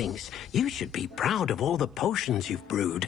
thinks you should be proud of all the potions you've brewed.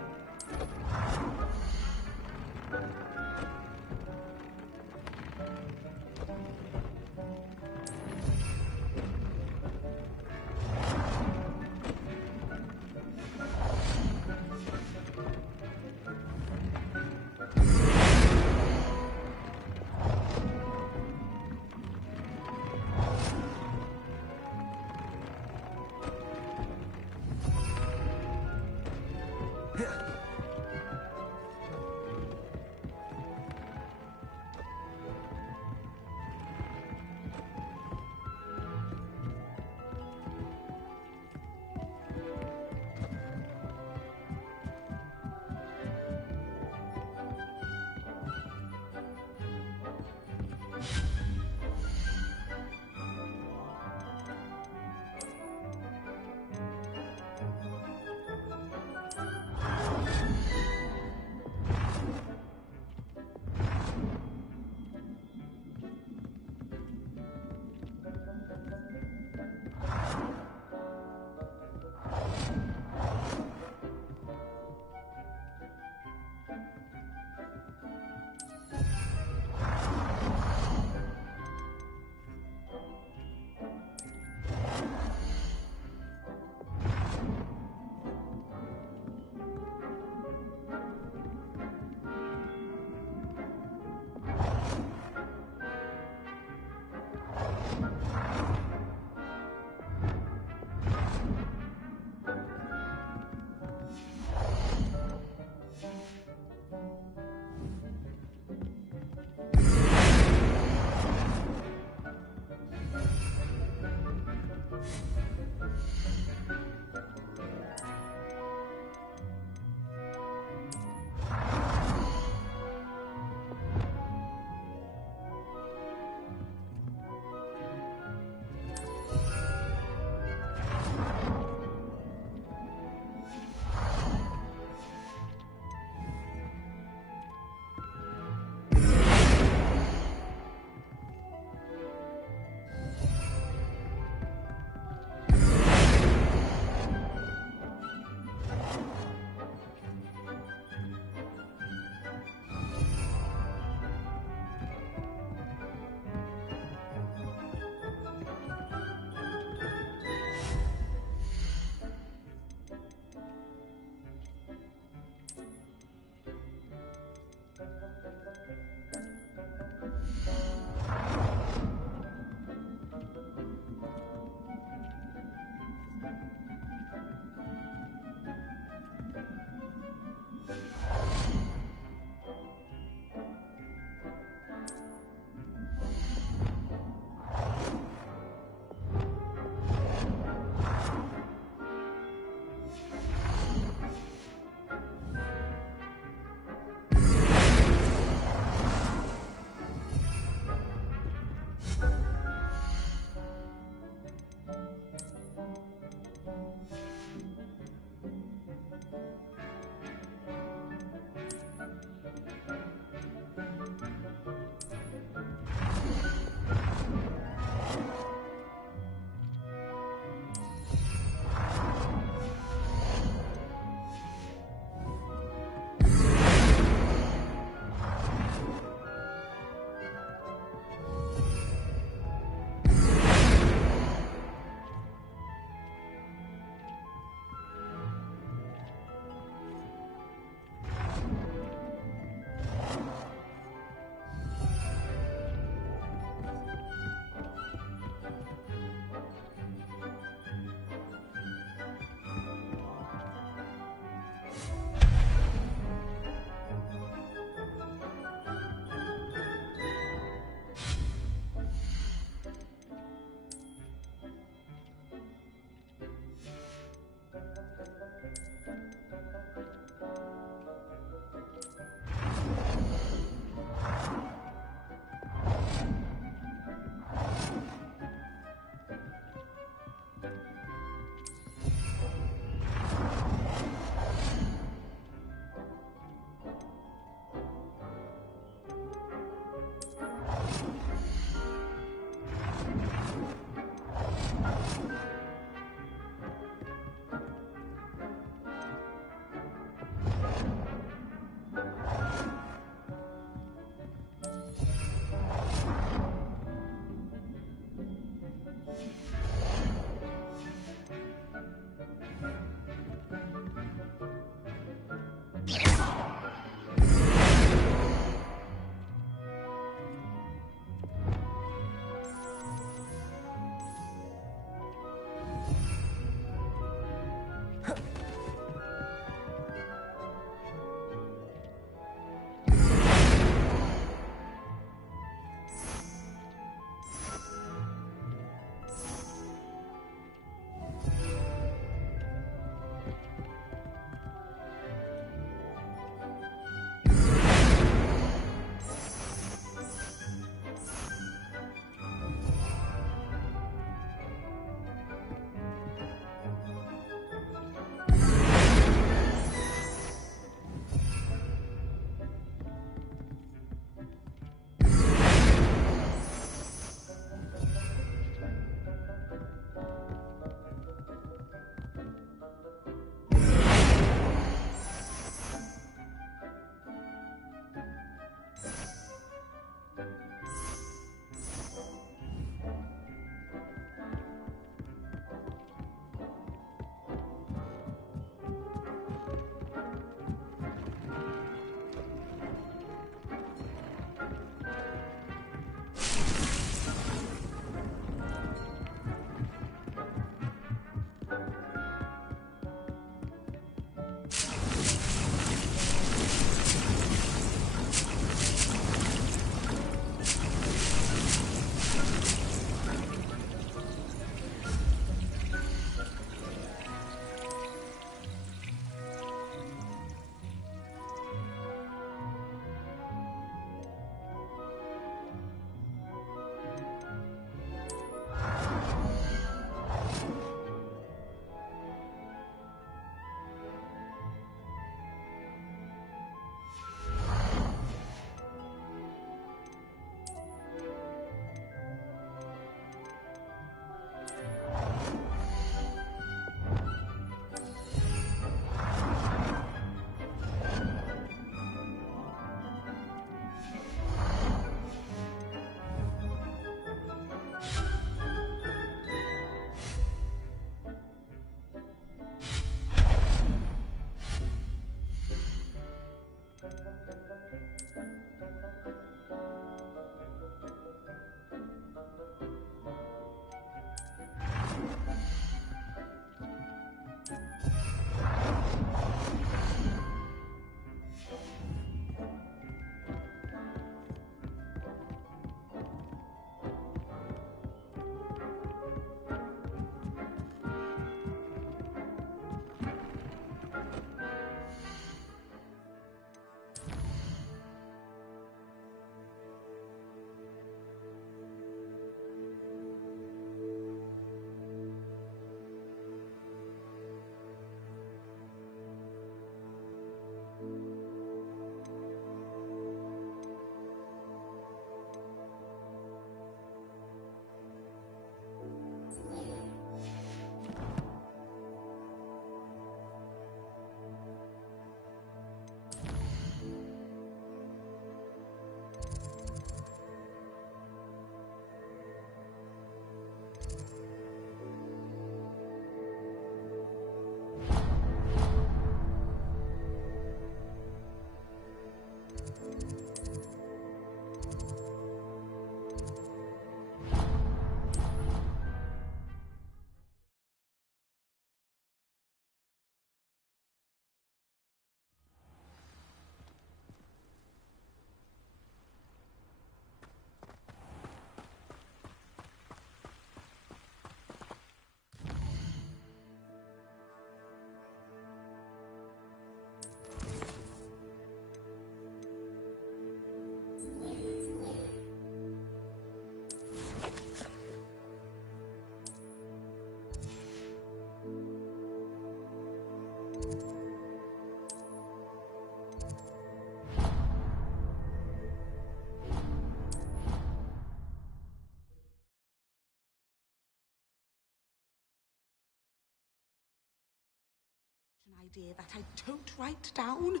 An idea that I don't write down.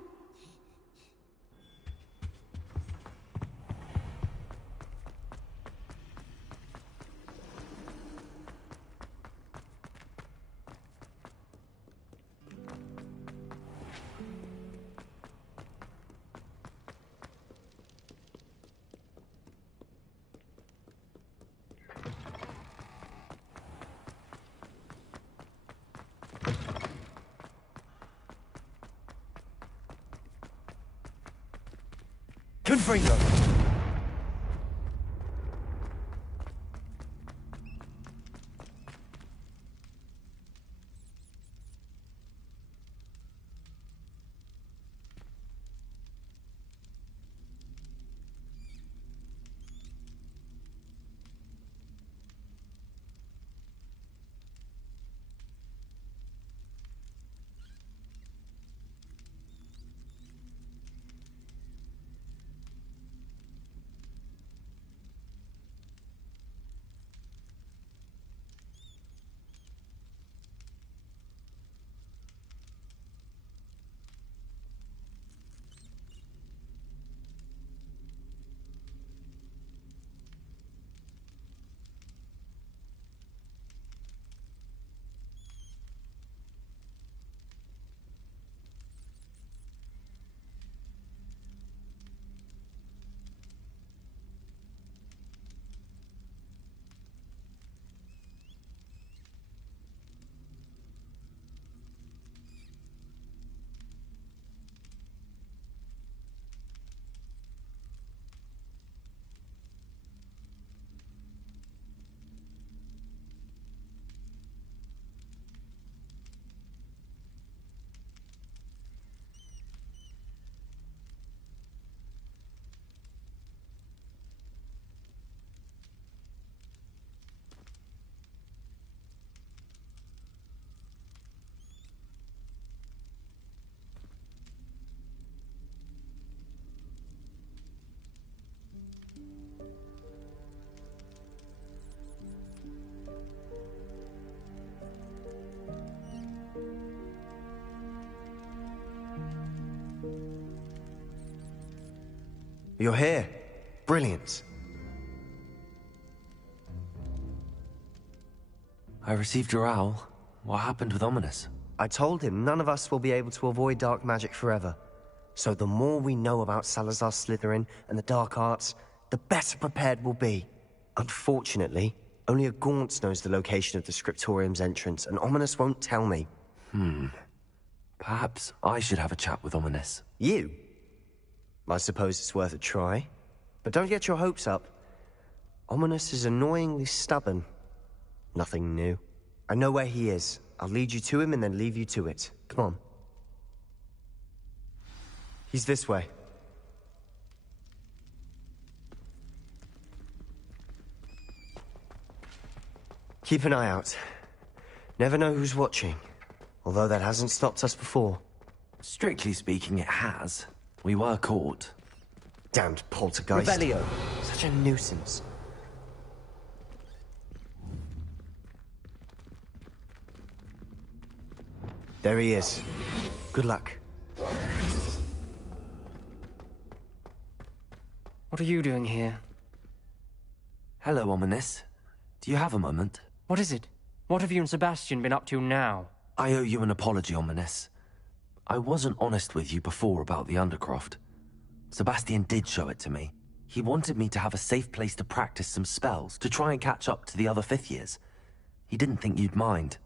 Confringo! You're here. Brilliant. I received your owl. What happened with Ominous? I told him none of us will be able to avoid dark magic forever. So the more we know about Salazar Slytherin and the dark arts, the better prepared we'll be. Unfortunately, only a Gaunt knows the location of the Scriptorium's entrance, and Ominous won't tell me. Perhaps I should have a chat with Ominous. You? I suppose it's worth a try. But don't get your hopes up. Ominous is annoyingly stubborn. Nothing new. I know where he is. I'll lead you to him and then leave you to it. Come on. He's this way. Keep an eye out. Never know who's watching. Although that hasn't stopped us before. Strictly speaking, it has. We were caught. Damned poltergeist. Revelio! Such a nuisance. There he is. Good luck. What are you doing here? Hello, Ominous. Do you have a moment? What is it? What have you and Sebastian been up to now? I owe you an apology, Ominous. I wasn't honest with you before about the Undercroft. Sebastian did show it to me. He wanted me to have a safe place to practice some spells, to try and catch up to the other fifth years. He didn't think you'd mind.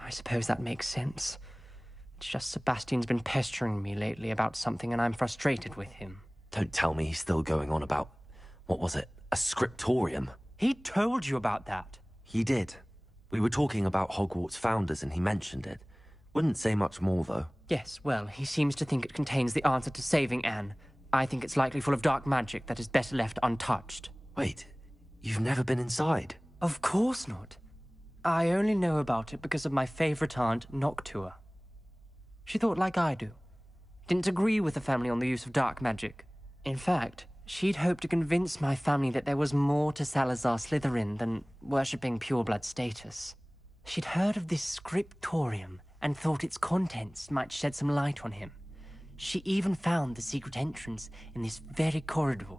I suppose that makes sense. It's just Sebastian's been pestering me lately about something and I'm frustrated with him. Don't tell me he's still going on about, what was it, a scriptorium? He told you about that. He did. We were talking about Hogwarts founders and he mentioned it. Wouldn't say much more, though. Yes, well, he seems to think it contains the answer to saving Anne. I think it's likely full of dark magic that is better left untouched. Wait, you've never been inside? Of course not. I only know about it because of my favorite aunt, Noctua. She thought like I do. Didn't agree with the family on the use of dark magic. In fact, she'd hoped to convince my family that there was more to Salazar Slytherin than worshipping pureblood status. She'd heard of this scriptorium and thought its contents might shed some light on him. She even found the secret entrance in this very corridor.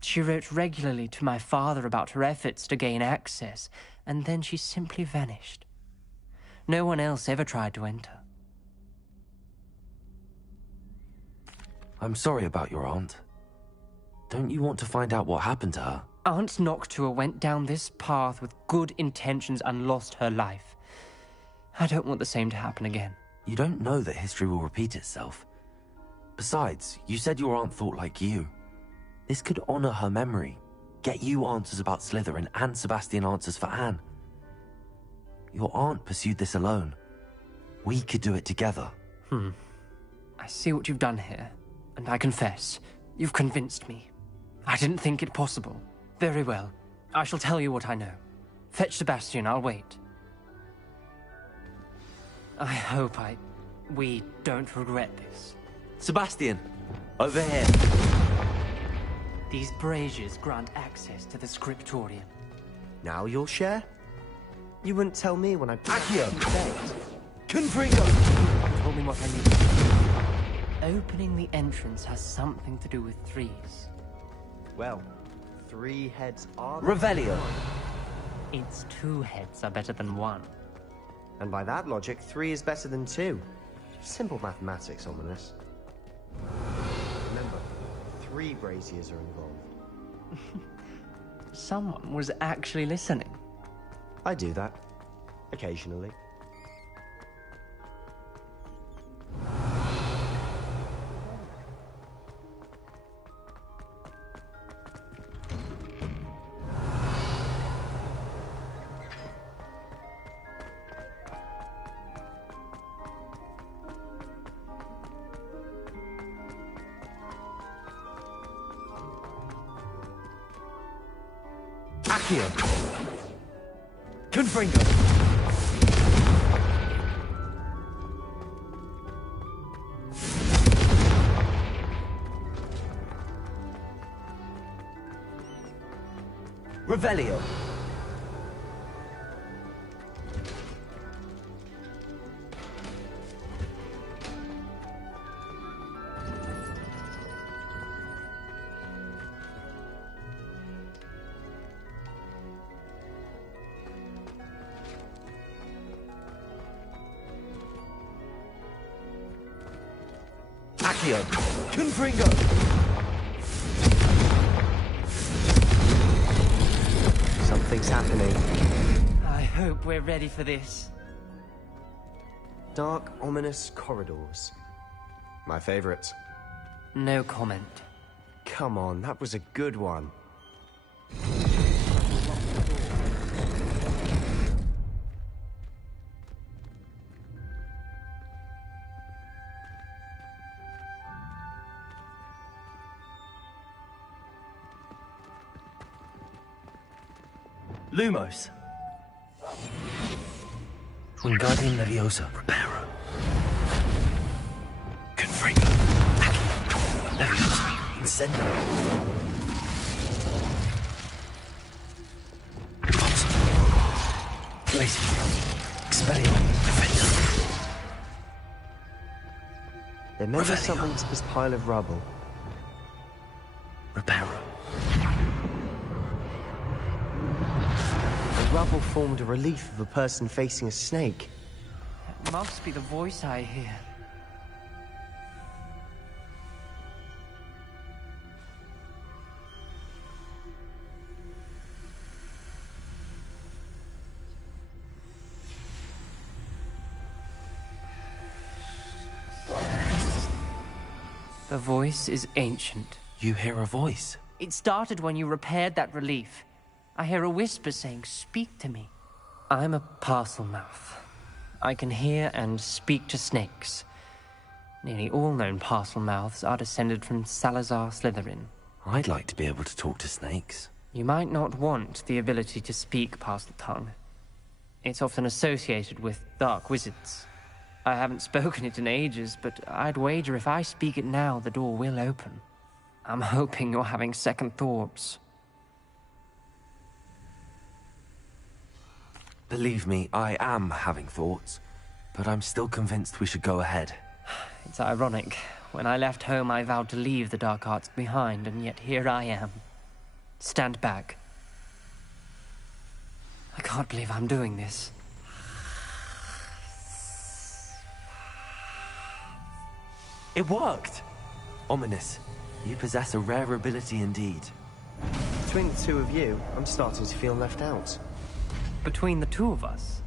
She wrote regularly to my father about her efforts to gain access, and then she simply vanished. No one else ever tried to enter. I'm sorry about your aunt. Don't you want to find out what happened to her? Aunt Noctua went down this path with good intentions and lost her life. I don't want the same to happen again. You don't know that history will repeat itself. Besides, you said your aunt thought like you. This could honor her memory, get you answers about Slytherin and Sebastian answers for Anne. Your aunt pursued this alone. We could do it together. I see what you've done here, and I confess, you've convinced me. I didn't think it possible. Very well. I shall tell you what I know. Fetch Sebastian, I'll wait. I hope we don't regret this. Sebastian! Over here! These braziers grant access to the scriptorium. Now you'll share? You wouldn't tell me when I... Accio! Begged. Confringo! You told me what I needed. Opening the entrance has something to do with threes. Well, 3 heads are... Revelio! It's 2 heads are better than 1. And by that logic, 3 is better than 2. Simple mathematics, Ominous. Remember, 3 braziers are involved. Someone was actually listening. I do that. Occasionally. Accio! Confringo! Revelio! Accio! Confringo! Something's happening. I hope we're ready for this. Dark, ominous corridors. My favorite. No comment. Come on, that was a good one. Lumos. Wingardium Leviosa. Reparo. Confringo. Accio. Leviosa. Incendio. Pops. Blazing. Expellium. Defender. There may be Revelio. something to this pile of rubble. Reparo. rubble formed a relief of a person facing a snake. It must be the voice I hear. The voice is ancient. You hear a voice? It started when you repaired that relief. I hear a whisper saying, "Speak to me." I'm a parcel mouth. I can hear and speak to snakes. Nearly all known parcel mouths are descended from Salazar Slytherin. I'd like to be able to talk to snakes. You might not want the ability to speak parcel tongue. It's often associated with dark wizards. I haven't spoken it in ages, but I'd wager if I speak it now, the door will open. I'm hoping you're having second thoughts. Believe me, I am having thoughts, but I'm still convinced we should go ahead. It's ironic. When I left home, I vowed to leave the dark arts behind, and yet here I am. Stand back. I can't believe I'm doing this. It worked! Ominous. You possess a rare ability indeed. Between the two of you, I'm starting to feel left out. Between the two of us?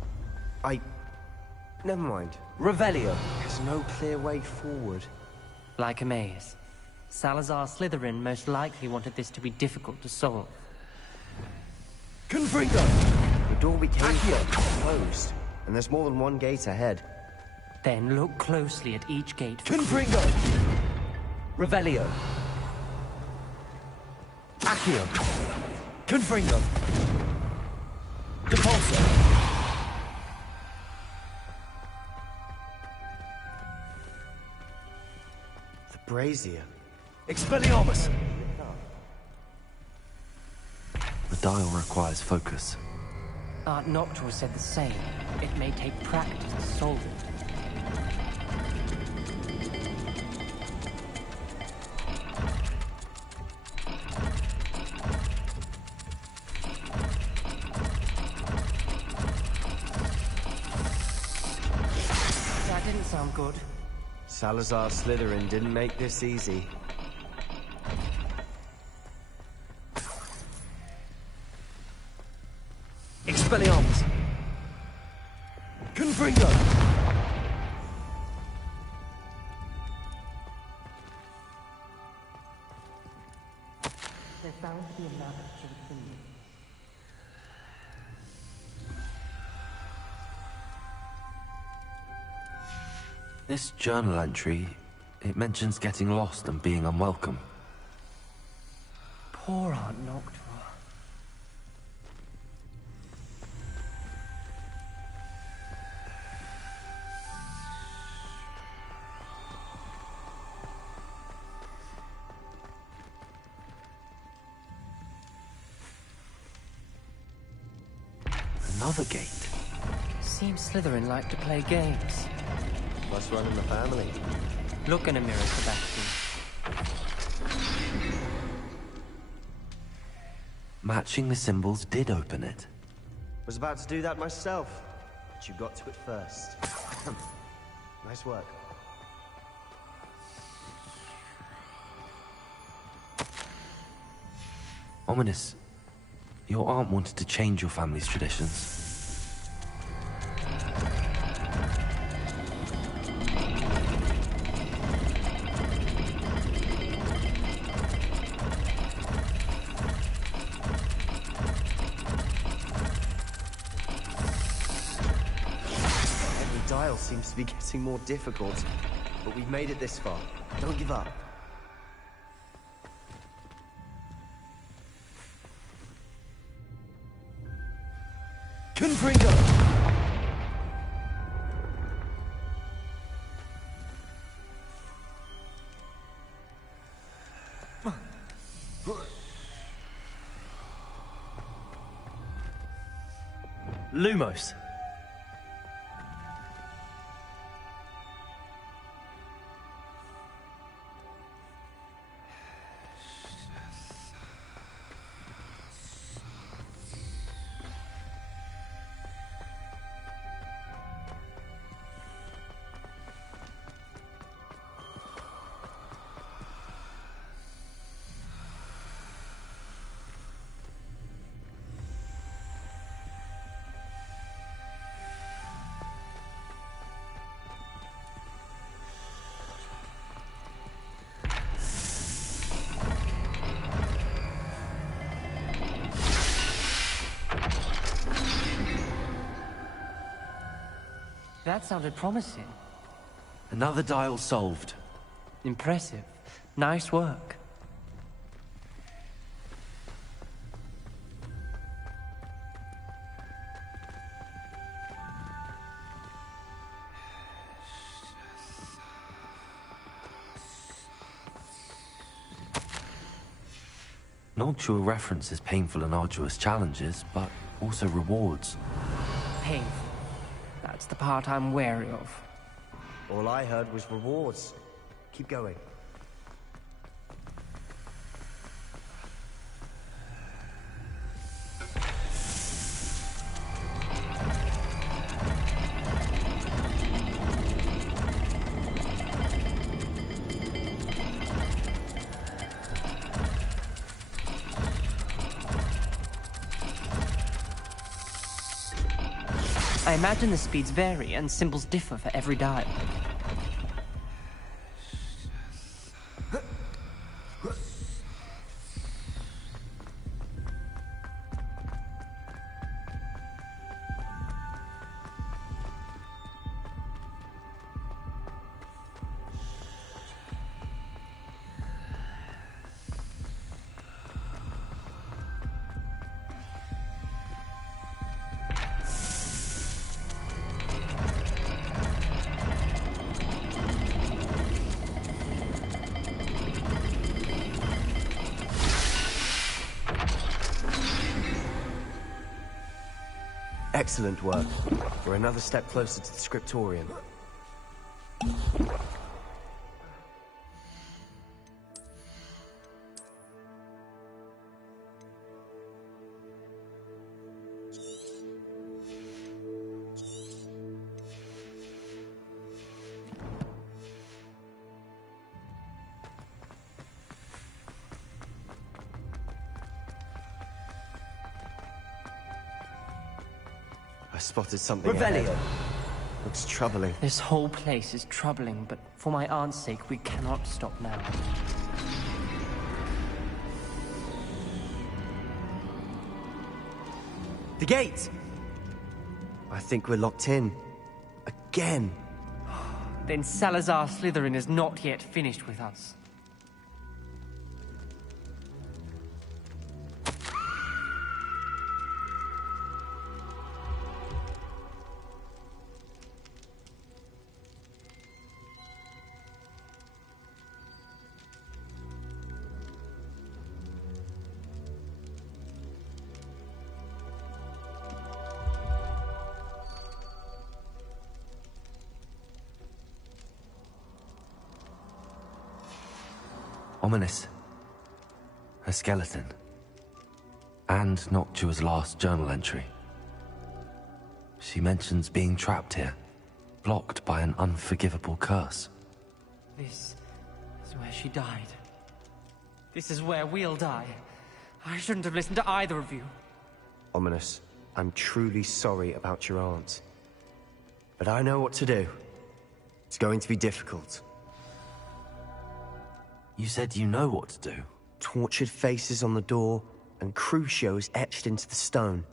Never mind. Revelio. There's no clear way forward. Like a maze. Salazar Slytherin most likely wanted this to be difficult to solve. Confringo! The door we came from is closed, and there's more than one gate ahead. Then look closely at each gate. Confringo! Revelio. Accio. Confringo. Depulso. The brazier. Expelliarmus! The dial requires focus. Art Noctua said the same. It may take practice to solve it. That didn't sound good. Salazar Slytherin didn't make this easy. Expelliarmus! Confringo! There's bound to be a map of Jim. This journal entry, it mentions getting lost and being unwelcome. Poor Aunt Noctua. Another gate. Seems Slytherin like to play games. Must run in the family. Look in a mirror, Sebastian. Matching the symbols did open it. Was about to do that myself, but you got to it first. Nice work. Ominous. Your aunt wanted to change your family's traditions. Every dial seems to be getting more difficult, but we've made it this far. Don't give up. Confringo! Lumos. That sounded promising. Another dial solved. Impressive. Nice work. Noctua references painful and arduous challenges, but also rewards. Painful. That's the part I'm wary of. All I heard was rewards. Keep going. I imagine the speeds vary and symbols differ for every dial. Excellent work. We're another step closer to the scriptorium. I spotted something ahead. Looks troubling. This whole place is troubling, but for my aunt's sake, we cannot stop now. The gate! I think we're locked in. Again. Then Salazar Slytherin is not yet finished with us. Ominous. Her skeleton. And Noctua's last journal entry. She mentions being trapped here, blocked by an unforgivable curse. This is where she died. This is where we'll die. I shouldn't have listened to either of you. Ominous, I'm truly sorry about your aunt. But I know what to do. It's going to be difficult. You said you know what to do. Tortured faces on the door, and Crucios etched into the stone.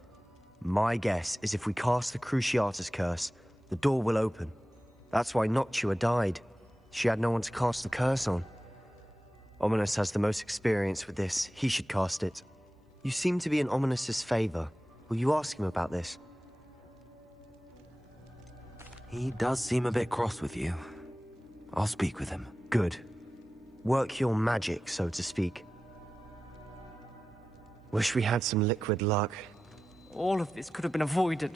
My guess is if we cast the Cruciatus curse, the door will open. That's why Noctua died. She had no one to cast the curse on. Ominous has the most experience with this. He should cast it. You seem to be in Ominous's favor. Will you ask him about this? He does seem a bit cross with you. I'll speak with him. Good. Work your magic, so to speak. Wish we had some liquid luck. All of this could have been avoided.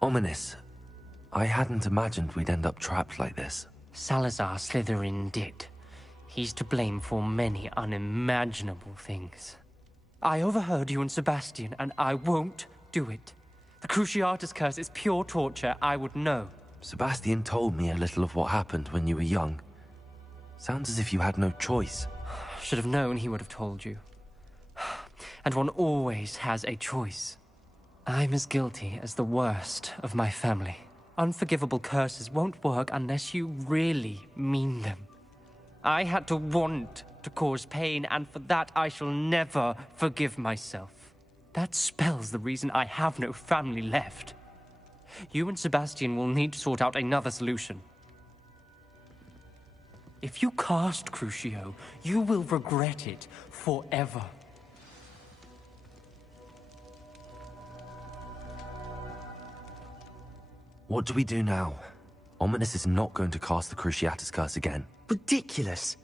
Ominous. I hadn't imagined we'd end up trapped like this. Salazar Slytherin did. He's to blame for many unimaginable things. I overheard you and Sebastian, and I won't do it. The Cruciatus curse is pure torture, I would know. Sebastian told me a little of what happened when you were young. Sounds as if you had no choice. Should have known he would have told you. And one always has a choice. I'm as guilty as the worst of my family. Unforgivable curses won't work unless you really mean them. I had to want to cause pain, and for that I shall never forgive myself. That spells the reason I have no family left. You and Sebastian will need to sort out another solution. If you cast Crucio, you will regret it forever. What do we do now? Ominous is not going to cast the Cruciatus Curse again. Ridiculous.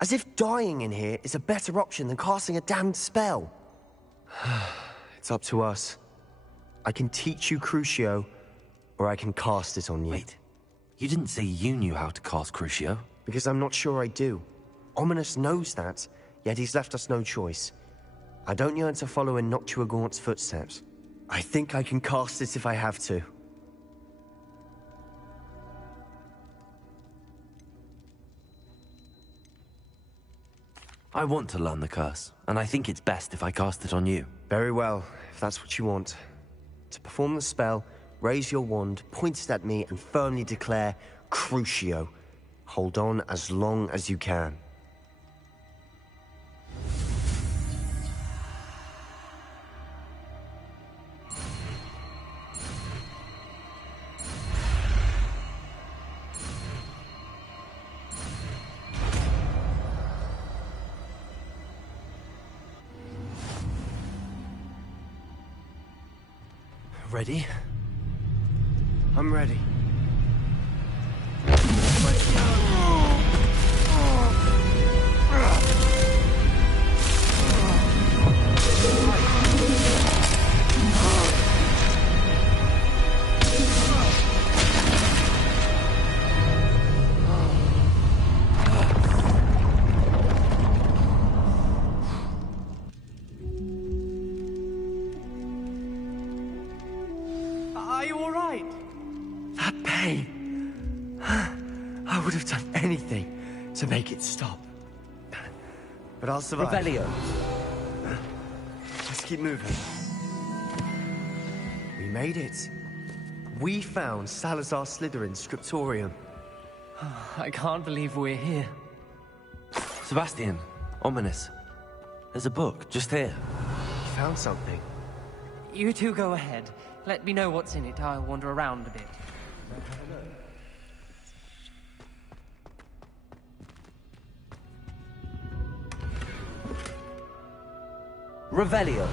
As if dying in here is a better option than casting a damned spell. It's up to us. I can teach you Crucio, or I can cast it on you. Wait, you didn't say you knew how to cast Crucio? Because I'm not sure I do. Ominous knows that, yet he's left us no choice. I don't yearn to follow in Noctua Gaunt's footsteps. I think I can cast it if I have to. I want to learn the curse, and I think it's best if I cast it on you. Very well, if that's what you want. To perform the spell, raise your wand, point it at me, and firmly declare, Crucio. Hold on as long as you can. Ready? I'm ready. Are you all right? That pain. I would have done anything to make it stop. But I'll survive. Revelio. Let's keep moving. We made it. We found Salazar Slytherin's scriptorium. I can't believe we're here. Sebastian, Ominous. There's a book just here. We found something. You two go ahead. Let me know what's in it. I'll wander around a bit. Revelio.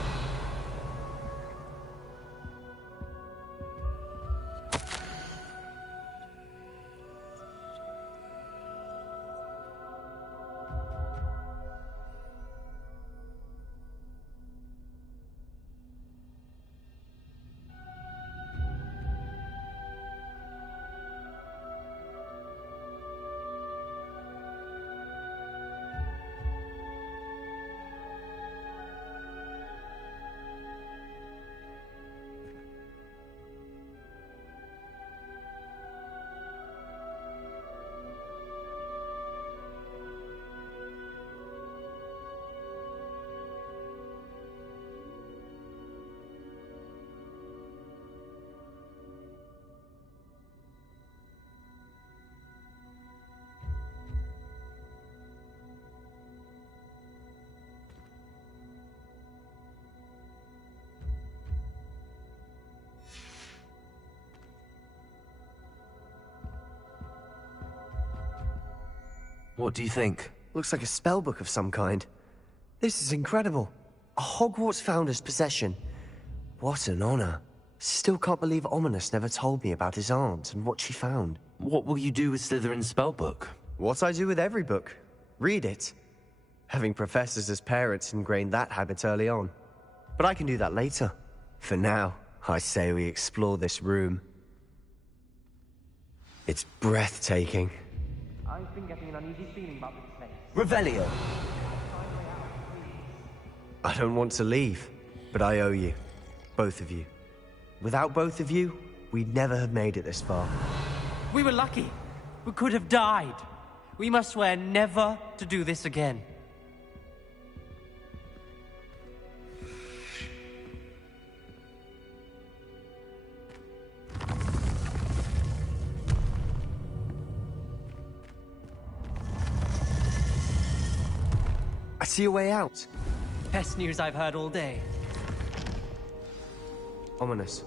What do you think? Looks like a spellbook of some kind. This is incredible. A Hogwarts founder's possession. What an honor. Still can't believe Ominous never told me about his aunt and what she found. What will you do with Slytherin's spellbook? What I do with every book. Read it. Having professors as parents ingrained that habit early on. But I can do that later. For now, I say we explore this room. It's breathtaking. I've been getting an uneasy feeling about this place. Revelio. I don't want to leave, but I owe you. Both of you. Without both of you, we'd never have made it this far. We were lucky. We could have died. We must swear never to do this again. I see a way out. Best news I've heard all day. Ominous.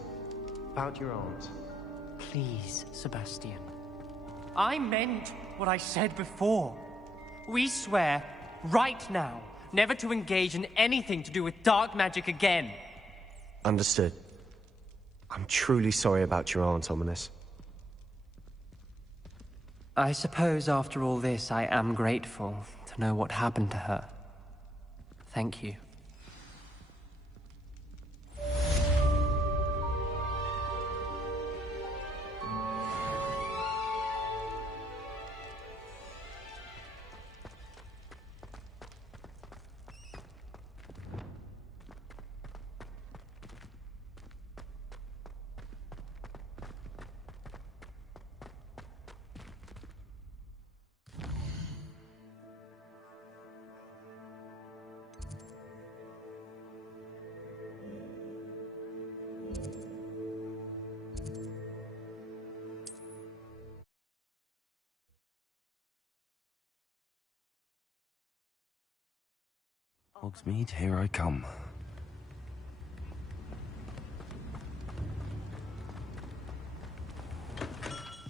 About your aunt. Please, Sebastian. I meant what I said before. We swear, right now, never to engage in anything to do with dark magic again. Understood. I'm truly sorry about your aunt, Ominous. I suppose after all this, I am grateful to know what happened to her. Thank you. Hogsmeade, here I come.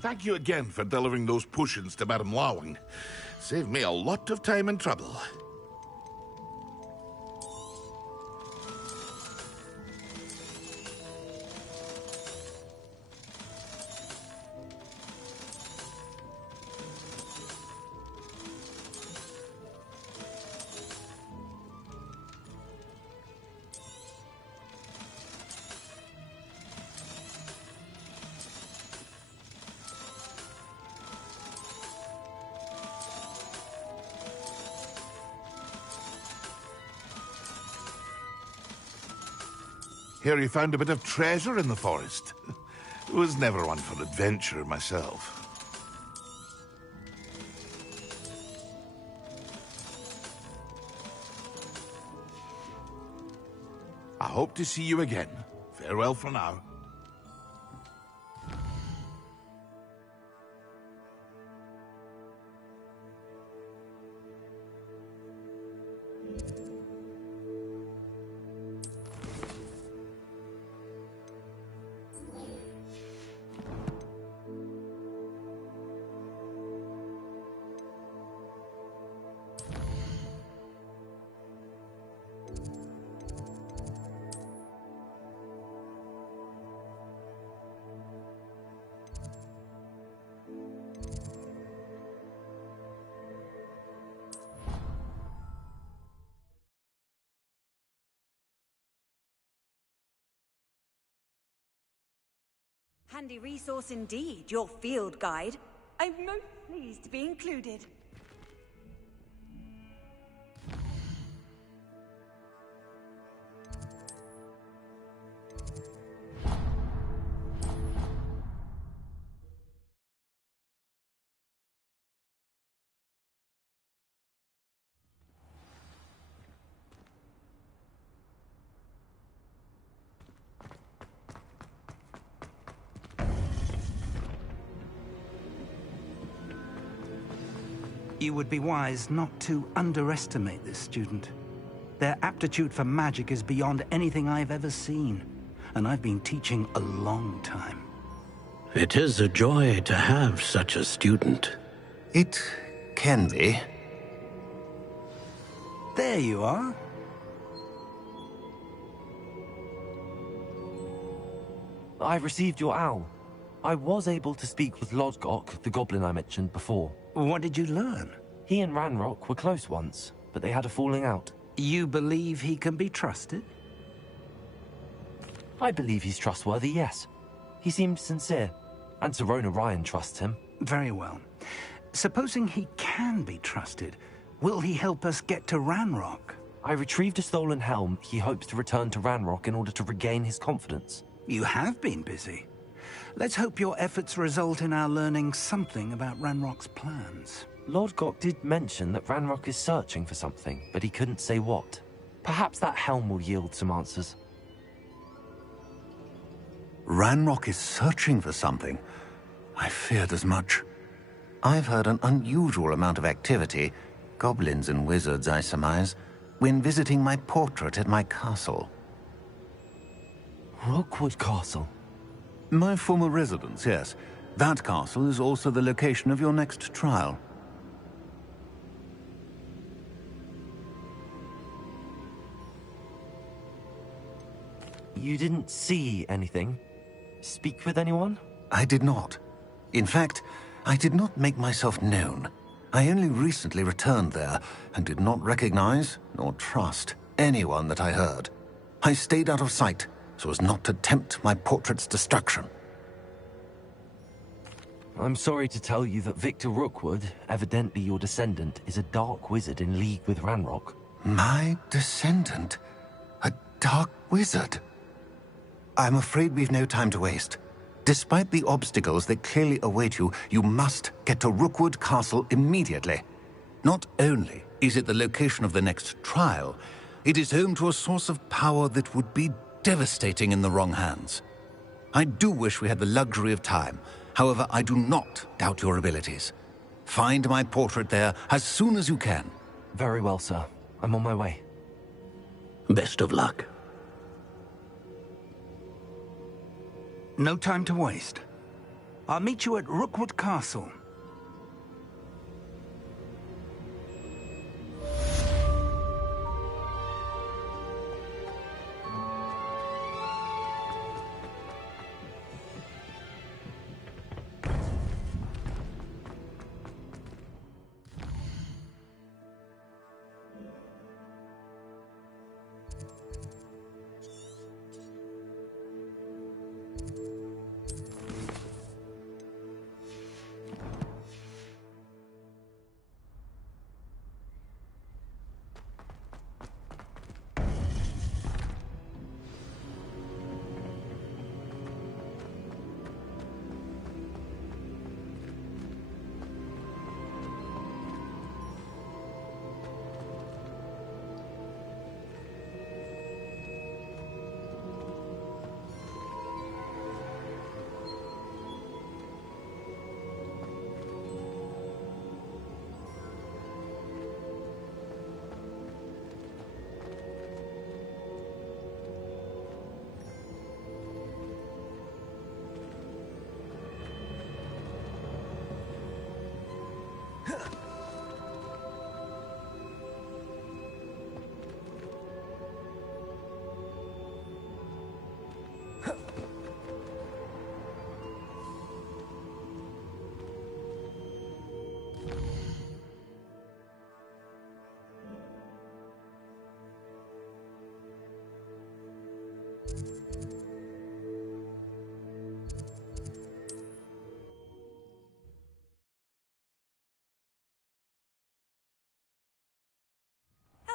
Thank you again for delivering those potions to Madame Lawing. Saved me a lot of time and trouble. Hear you found a bit of treasure in the forest. Was never one for adventure myself. I hope to see you again. Farewell for now. Handy resource indeed, your field guide. I'm most pleased to be included. You would be wise not to underestimate this student. Their aptitude for magic is beyond anything I've ever seen, and I've been teaching a long time. It is a joy to have such a student. It can be. There you are. I received your owl. I was able to speak with Lodgok, the goblin I mentioned before. What did you learn? He and Ranrock were close once, but they had a falling out. You believe he can be trusted? I believe he's trustworthy, yes. He seemed sincere, and Sirona Ryan trusts him. Very well. Supposing he can be trusted, will he help us get to Ranrock? I retrieved a stolen helm he hopes to return to Ranrock in order to regain his confidence. You have been busy. Let's hope your efforts result in our learning something about Ranrock's plans. Lodgok did mention that Ranrock is searching for something, but he couldn't say what. Perhaps that helm will yield some answers. Ranrock is searching for something. I feared as much. I've heard an unusual amount of activity, goblins and wizards, I surmise, when visiting my portrait at my castle. Rockwood Castle? My former residence, yes. That castle is also the location of your next trial. You didn't see anything? Speak with anyone? I did not. In fact, I did not make myself known. I only recently returned there and did not recognize nor trust anyone that I heard. I stayed out of sight so as not to tempt my portrait's destruction. I'm sorry to tell you that Victor Rookwood, evidently your descendant, is a dark wizard in league with Ranrock. My descendant? A dark wizard? I'm afraid we've no time to waste. Despite the obstacles that clearly await you, you must get to Rookwood Castle immediately. Not only is it the location of the next trial, it is home to a source of power that would be devastating in the wrong hands. I do wish we had the luxury of time. However, I do not doubt your abilities. Find my portrait there as soon as you can. Very well, sir. I'm on my way. Best of luck. No time to waste. I'll meet you at Rookwood Castle.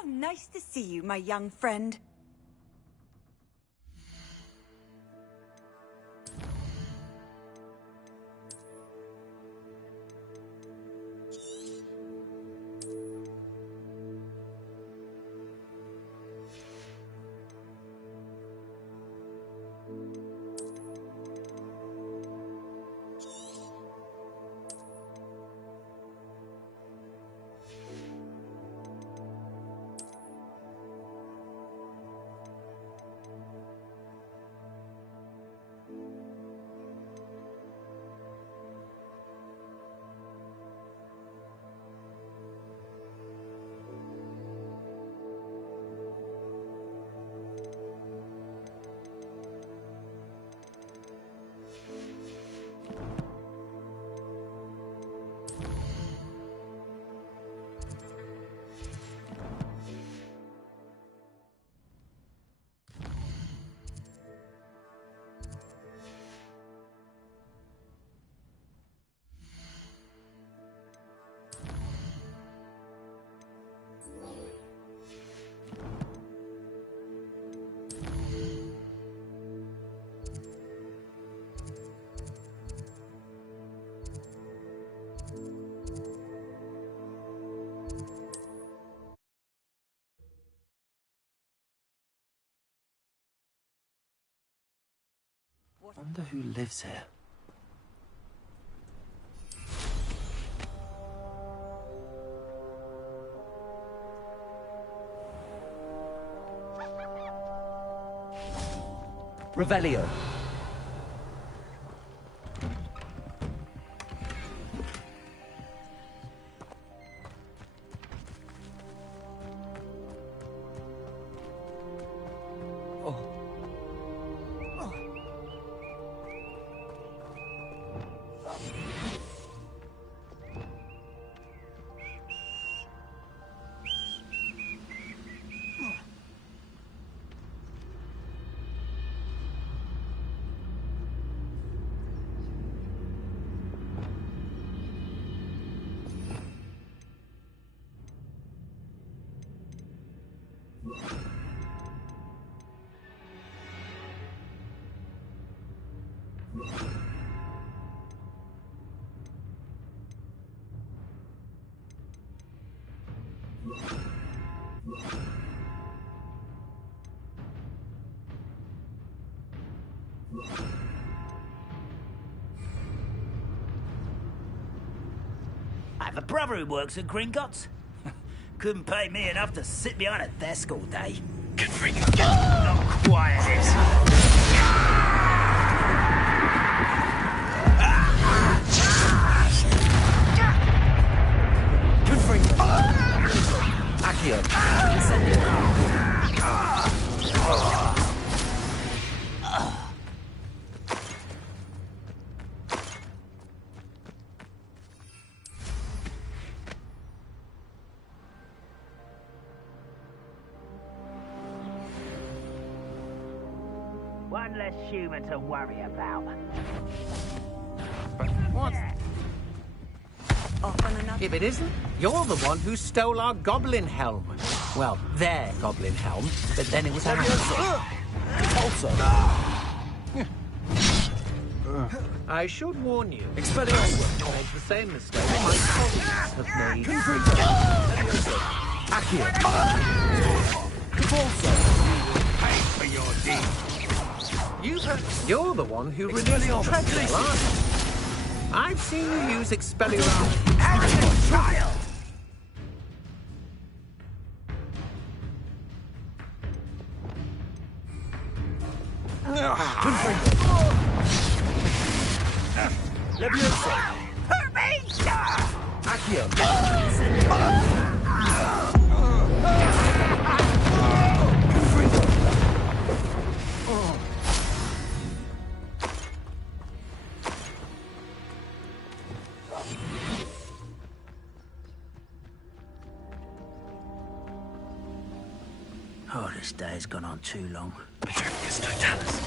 How nice to see you, my young friend. I wonder who lives here. Revelio. I have a brother who works at Gringotts. Couldn't pay me enough to sit behind a desk all day. Not quiet this. One less human to worry about. What? Off on another. If it isn't, you're the one who stole our goblin helm. Well, their goblin helm, but then it was ours. I should warn you. Expelliarmus will make the same mistake my colleagues have made. Pay for your deeds. You're the one who released Treadmill, aren't you? I've seen you use Expelliarmus. Arrogant child! Leviosa! Hurt me! Oh, this day has gone on too long. Petrificus totalis.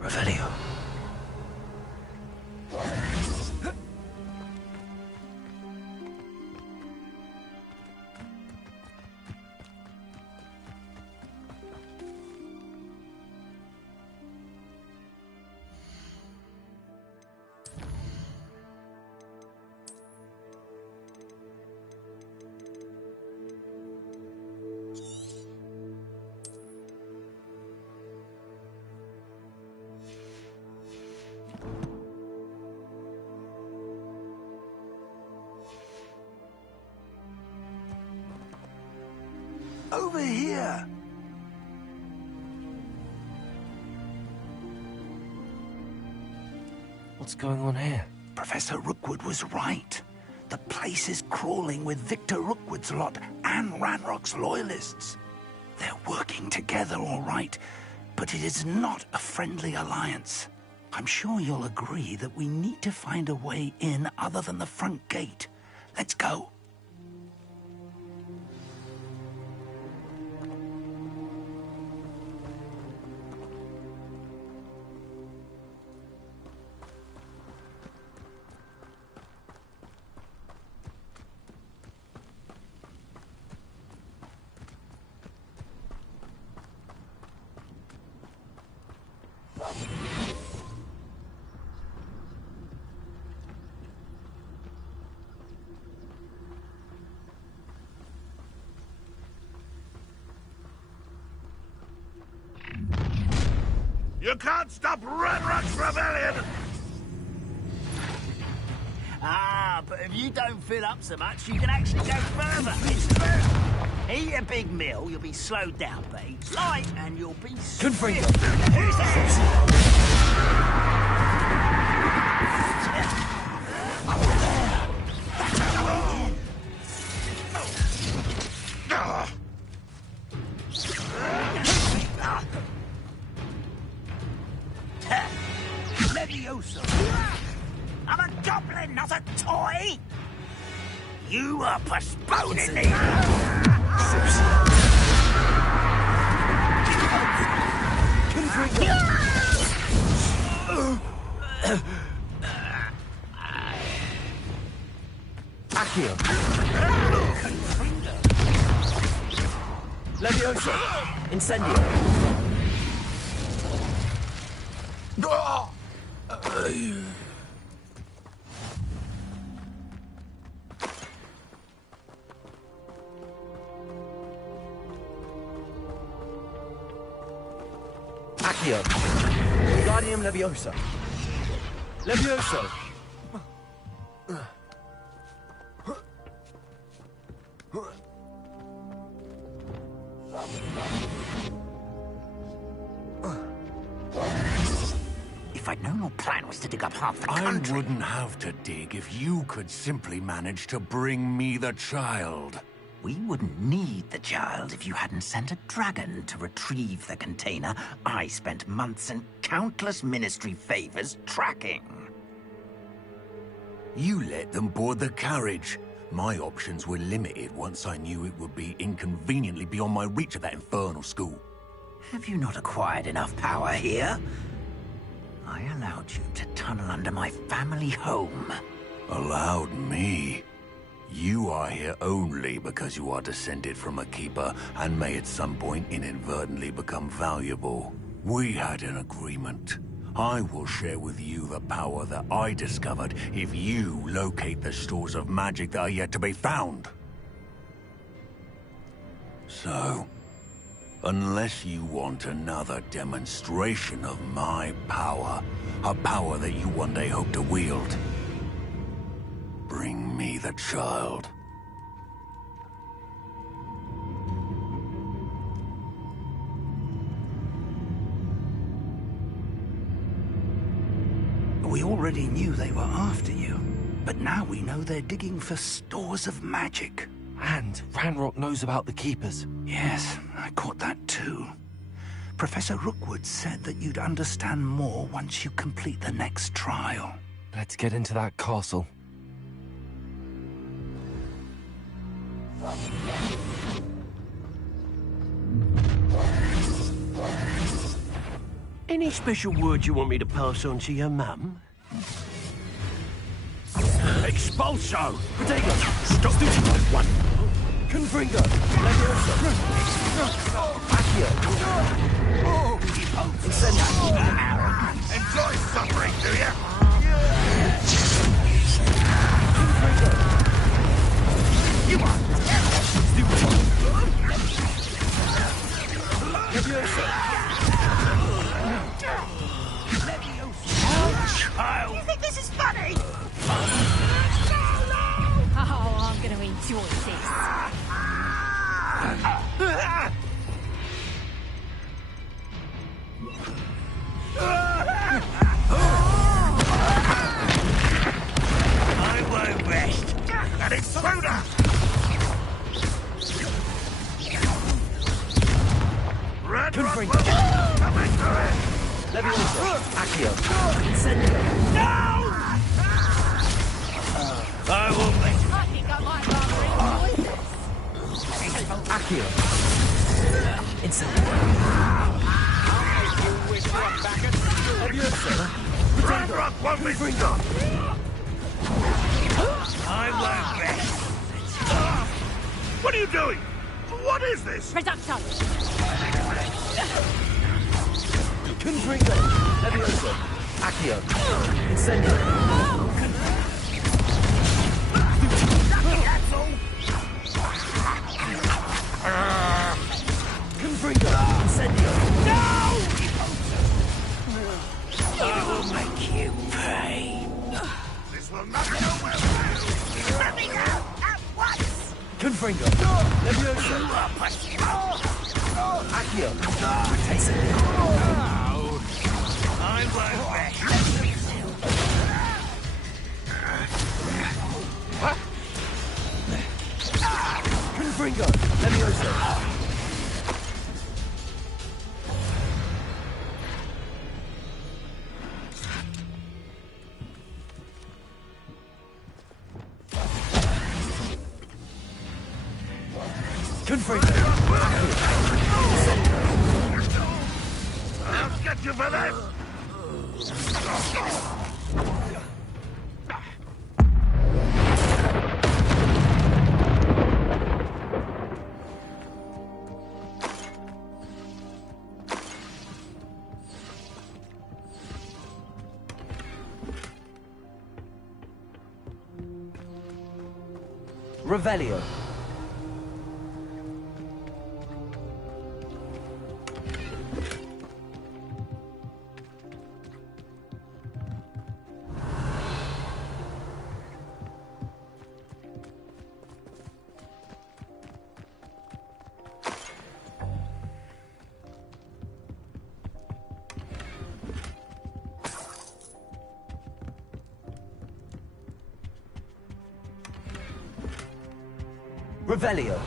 Revelio. Over here! What's going on here? Professor Rookwood was right. The place is crawling with Victor Rookwood's lot and Ranrock's loyalists. They're working together, all right, but it is not a friendly alliance. I'm sure you'll agree that we need to find a way in other than the front gate. Let's go. You can't stop Ranrock's rebellion! Ah, but if you don't fill up so much, you can actually go further. It's true. Eat a big meal, you'll be slowed down, but eat light and you'll be Confringo. Who's that? Levioso. I'm a goblin, not a toy! You are postponing me! Accio. Levioso. Incendio. Accio. Guardium Leviosa. Levioso. If I'd known your plan was to dig up half the country... I wouldn't have to dig if you could simply manage to bring me the child. We wouldn't need the child if you hadn't sent a dragon to retrieve the container I spent months and countless ministry favors tracking. You let them board the carriage. My options were limited once I knew it would be inconveniently beyond my reach of that infernal school. Have you not acquired enough power here? I allowed you to tunnel under my family home. Allowed me? You are here only because you are descended from a keeper and may at some point inadvertently become valuable. We had an agreement. I will share with you the power that I discovered if you locate the stores of magic that are yet to be found. So, unless you want another demonstration of my power, a power that you one day hope to wield, bring me the child. We already knew they were after you, but now we know they're digging for stores of magic. And Ranrock knows about the Keepers. Yes, I caught that too. Professor Rookwood said that you'd understand more once you complete the next trial. Let's get into that castle. Any special word you want me to pass on to your mum? Expulso! Protego! Stop! One! Confringo! Levioso! Accio! Incendio! Enjoy suffering, do you? Confringo! You are Levioso! You think this is funny? Oh, I'm going to enjoy this. I won't rest. an intruder! Red Rock will coming through it! Levioso! Accio! Incendio! No! I will make I think I might rather enjoy this. Accio! Incendio! Levioso! Red Rock won't be stopped! I won't rest. What are you doing? What is this? Reducto. Confringo! Levioso! Accio! Incendio! That's all. Confringo! Incendio! No! I will make you pay. This will not go well! Confringo. Levioso. Accio. Taste it. I won't rest. Confringo. Levioso. I'll get you for that! Revelio. Revelio.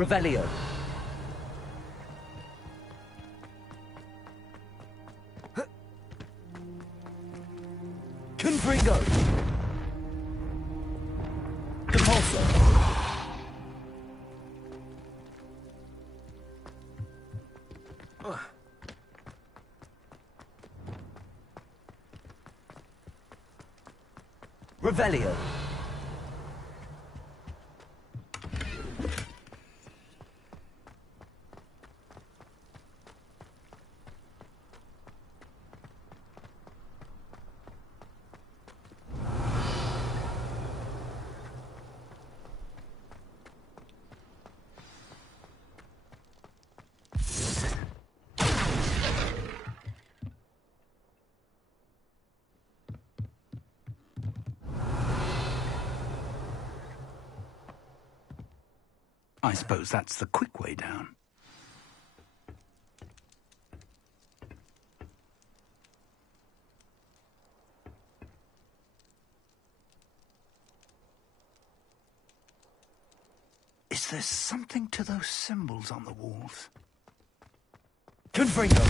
Revelio. Confringo. Compulso. Revelio. I suppose that's the quick way down. Is there something to those symbols on the walls? Confringo!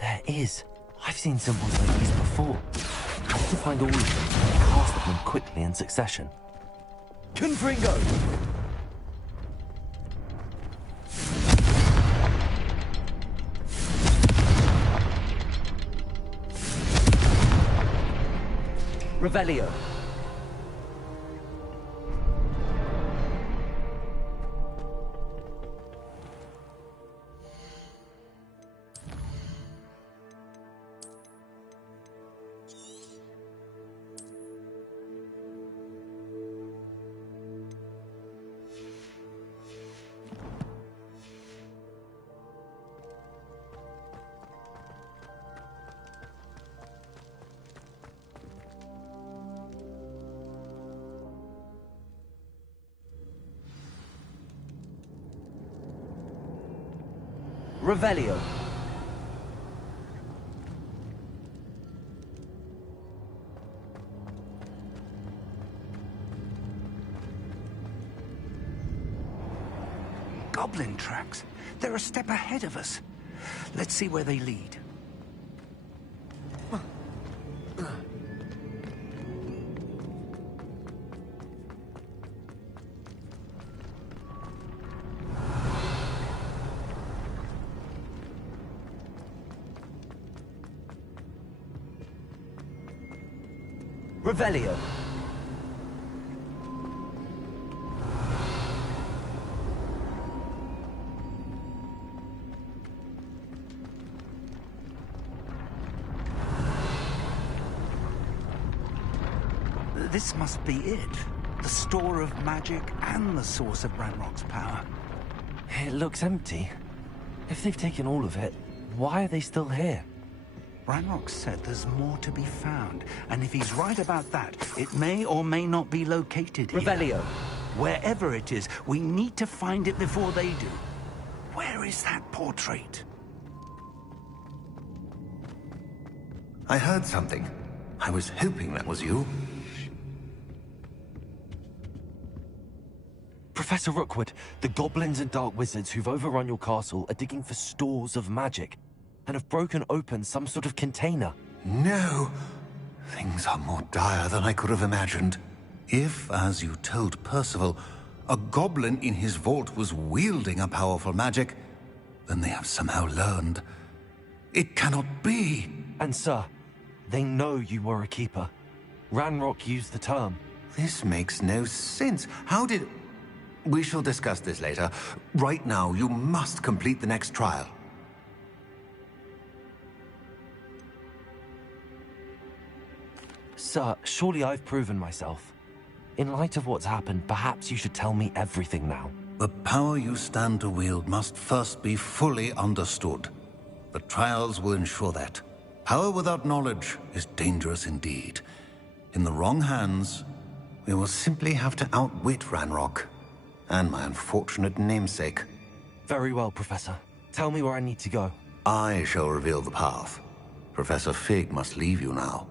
There is. I've seen symbols like these before. I have to find all of them and cast them quickly in succession. Confringo! Revelio. Revelio. Goblin tracks. They're a step ahead of us. Let's see where they lead. Revelio. This must be it. The store of magic and the source of Ranrock's power. It looks empty. If they've taken all of it, why are they still here? Ranrock said there's more to be found, and if he's right about that, it may or may not be located here. Revelio. Wherever it is, we need to find it before they do. Where is that portrait? I heard something. I was hoping that was you. Professor Rookwood, the goblins and dark wizards who've overrun your castle are digging for stores of magic and have broken open some sort of container. No! Things are more dire than I could have imagined. If, as you told Percival, a goblin in his vault was wielding a powerful magic, then they have somehow learned. It cannot be! And sir, they know you were a keeper. Ranrock used the term. This makes no sense. How did... We shall discuss this later. Right now, you must complete the next trial. Sir, surely I've proven myself. In light of what's happened, perhaps you should tell me everything now. The power you stand to wield must first be fully understood. The trials will ensure that. Power without knowledge is dangerous indeed. In the wrong hands, we will simply have to outwit Ranrock and my unfortunate namesake. Very well, Professor. Tell me where I need to go. I shall reveal the path. Professor Fig must leave you now.